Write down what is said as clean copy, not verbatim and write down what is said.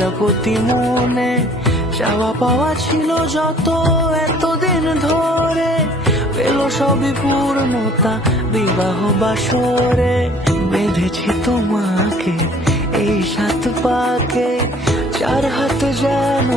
প্রজাপতি মনে চাওয়া পাওয়া ছিল যত এতদিন ধরে, পেল সবই পূর্ণতা বিবাহ বাসরে। বেঁধেছি তোমাকে এই 7 পাকে, 4 হাত যেন